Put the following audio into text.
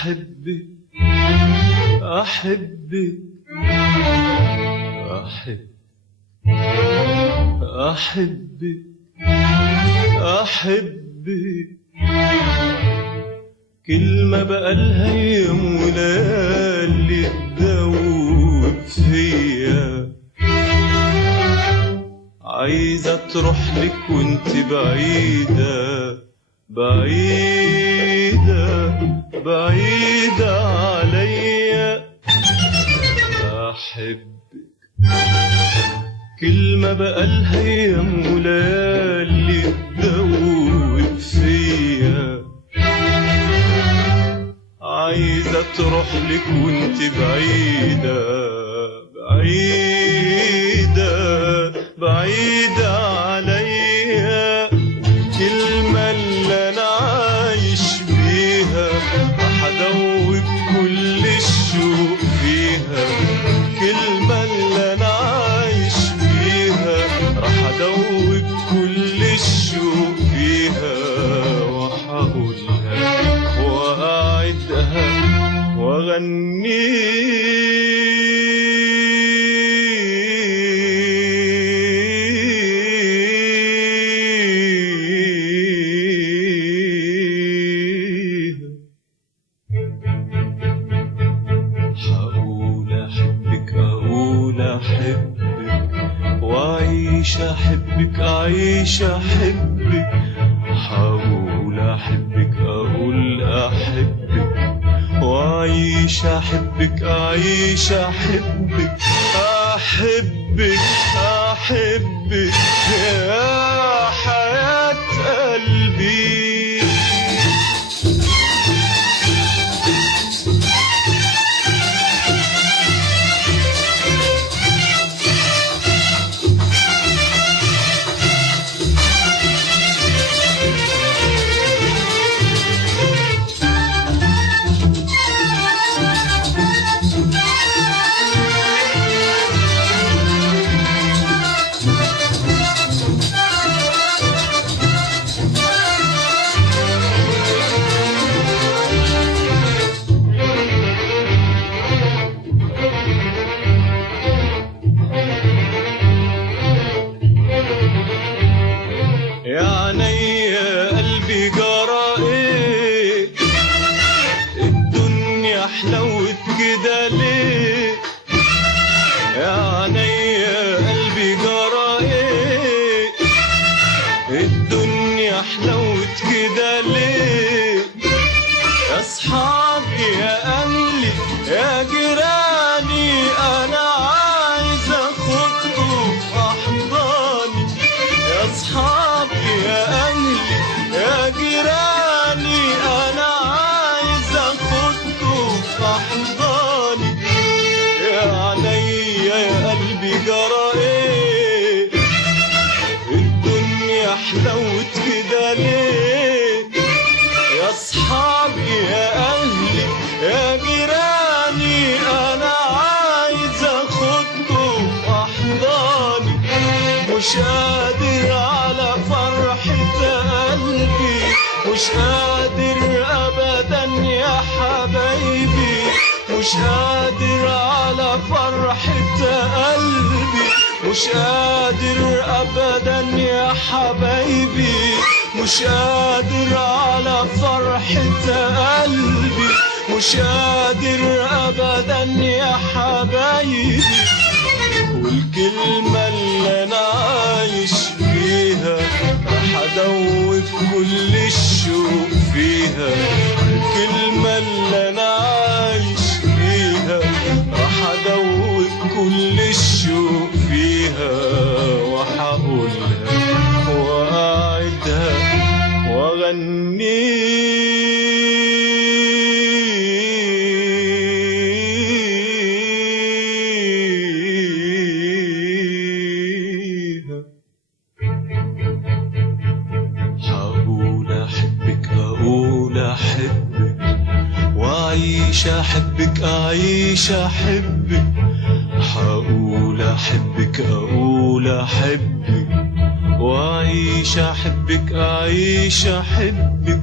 أحبك أحبك أحبك أحبك أحبك كلمة بقالها يوم وليالي تدوب فيا، عايزة تروح لك وانت بعيدة بعيدة بعيدة عليا. أحبك كلمة بقالها يوم وليالي تدوب فيا، عايزة تروح لك وانت بعيدة بعيدة بعيدة عليا. كلمة اللي أنا عايش بيها راح أدوب كل الشوق فيها، كلمة اللي أنا عايش بيها راح أدوب كل الشوق فيها، وهقولها وأعدها أعيش أحبك، حاول أحبك أقول أحبك، وأعيش أحبك أعيش أحبك أحبك أحبك يا حياة قلبي. حلوت كده ليه يا عينيا قلبي جرى ايه، الدنيا حلوت كده ليه. يا اصحابي يا اهلي يا جيراني انا عايز اخدكم في احضاني. يا اصحابي يا اهلي يا جيراني انا عايز اخدكم في احضاني. يا عينيا يا قلبي جرى ايه، الدنيا حلوت كده ليه. يا اصحابي يا اهلي يا جيراني انا عايز اخدكم في احضاني. مش قادر على فرحة قلبي، مش قادر ابدا يا حبايبي، مش قادر على فرحة قلبي، مش قادر ابدا يا حبايبي، مش قادر على فرحة قلبي، مش قادر ابدا يا حبايبي. والكلمة اللي انا عايش فيها راح ادوب كل الشوق فيها. الكلمة اللي انا عايش فيها راح ادوب كل الشوق فيها، وهقولها واعدها واغنيها. هقول احبك اقول احبك واعيش احبك اعيش احبك. هقول احبك اقول احبك واعيش احبك اعيش احبك.